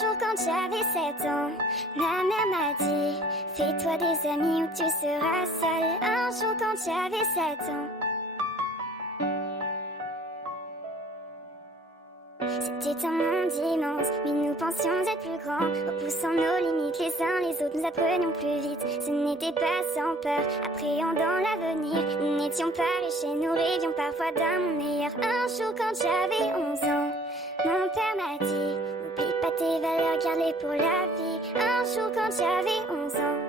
jour quand j'avais 7 ans, ma mère m'a dit, fais-toi des amis ou tu seras seule. Un jour quand j'avais 7 ans. C'était un monde immense, mais nous pensions être plus grands. Repoussant nos limites les uns les autres, nous apprenions plus vite. Ce n'était pas sans peur, appréhendant l'avenir. Nous n'étions pas riches et nous rêvions parfois d'un monde meilleur. Un jour quand j'avais 11 ans, mon père m'a dit, n'oublie pas tes valeurs, garde-les pour la vie. Un jour quand j'avais 11 ans.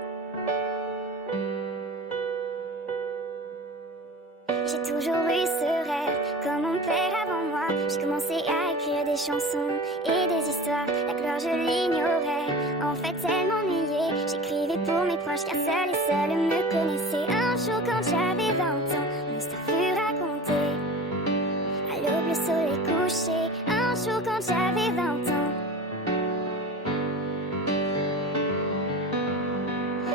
J'ai toujours eu ce rêve, comme mon père avant moi. J'ai commencé à écrire des chansons et des histoires. La gloire je l'ignorais, en fait elle m'ennuyait. J'écrivais pour mes proches car seuls et seuls me connaissaient. Un jour quand j'avais 20 ans, mon histoire fut racontée. À l'aube le soleil couché, un jour quand j'avais 20 ans.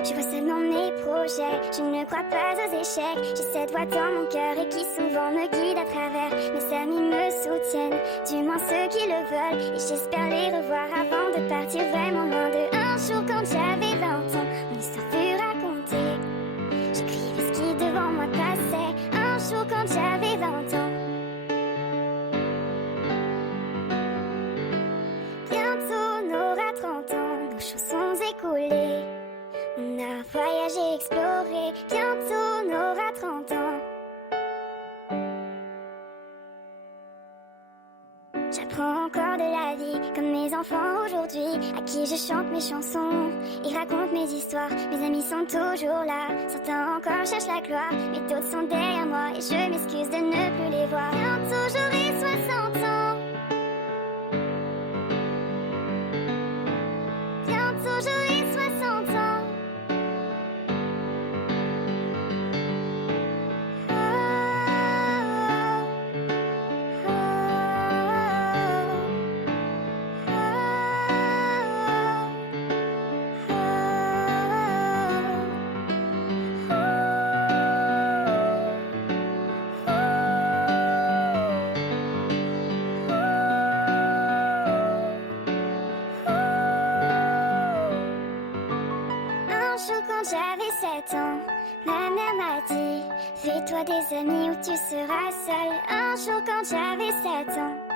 Je vois seulement mes projets, je ne crois pas aux échecs. J'ai cette voix dans mon cœur et qui souvent me guide à travers. Mes amis me soutiennent, du moins ceux qui le veulent. Et j'espère les revoir avant de partir vraiment loin d'eux. Un jour quand j'avais 20 ans, mon histoire fut racontée. J'écrivais ce qui devant moi passait. Un jour quand j'avais 20 ans. Bientôt on aura 30 ans, nos chansons écoulées. On a voyagé, exploré, bientôt on aura 30 ans. J'apprends encore de la vie, comme mes enfants aujourd'hui, à qui je chante mes chansons, ils racontent mes histoires. Mes amis sont toujours là, certains encore cherchent la gloire, mais d'autres sont derrière moi et je m'excuse de ne plus les voir. Bientôt j'aurai 60 ans. Bientôt j'aurai 60 ans. Quand j'avais 7 ans, ma mère m'a dit, fais-toi des amis ou tu seras seule. Un jour quand j'avais 7 ans.